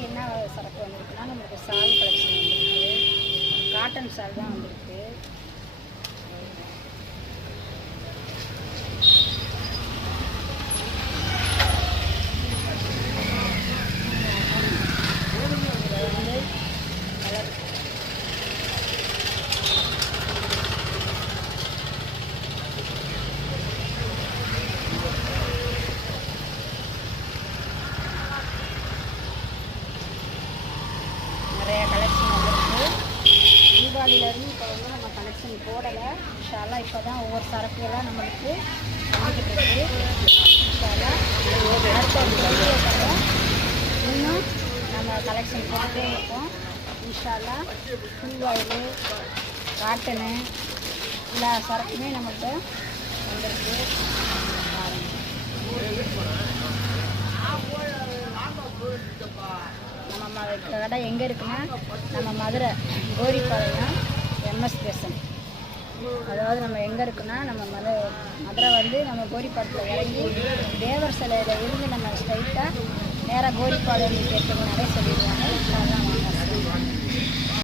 இன்றைக்கி என்ன சரக்கு வந்திருக்குன்னா நம்மளுக்கு சால் கலெக்ஷன் வந்திருக்கு. காட்டன் சால் தான் வந்திருக்கு. நிறைய கலெக்ஷன் வந்திருக்கு. தீபாவளியிலேருந்து இப்போ வந்து நம்ம கலெக்ஷன் போடலை. இன்ஷால்லா இப்போ தான் ஒவ்வொரு சரக்குகளாக நம்மளுக்கு வந்துக்கிட்டு இருக்குது. இன்ஷால்லா அடுத்த வீடியோக்களை இன்னும் நம்ம கலெக்ஷன் போட்டுகிட்டே இருப்போம். இன்ஷால்லா ஃபுல் காட்டனு எல்லா சரக்குமே நம்மகிட்ட வந்திருக்கு. நம்ம கடை எங்கே இருக்குன்னா நம்ம மதுரை கோரிப்பாளையம் எம்எஸ் ஸ்டேஷன். அதாவது நம்ம எங்கே இருக்குன்னா நம்ம மதுரை வந்து நம்ம கோரிப்பாளையத்தில் இறங்கி தேவர் சிலையில் இருந்து நம்ம ஸ்ட்ரைட்டாக நேராக கோரிப்பாளையம் கேட்டோம்னாலே சொல்லிடுவாங்க. இன்ஷால்லா வாங்க.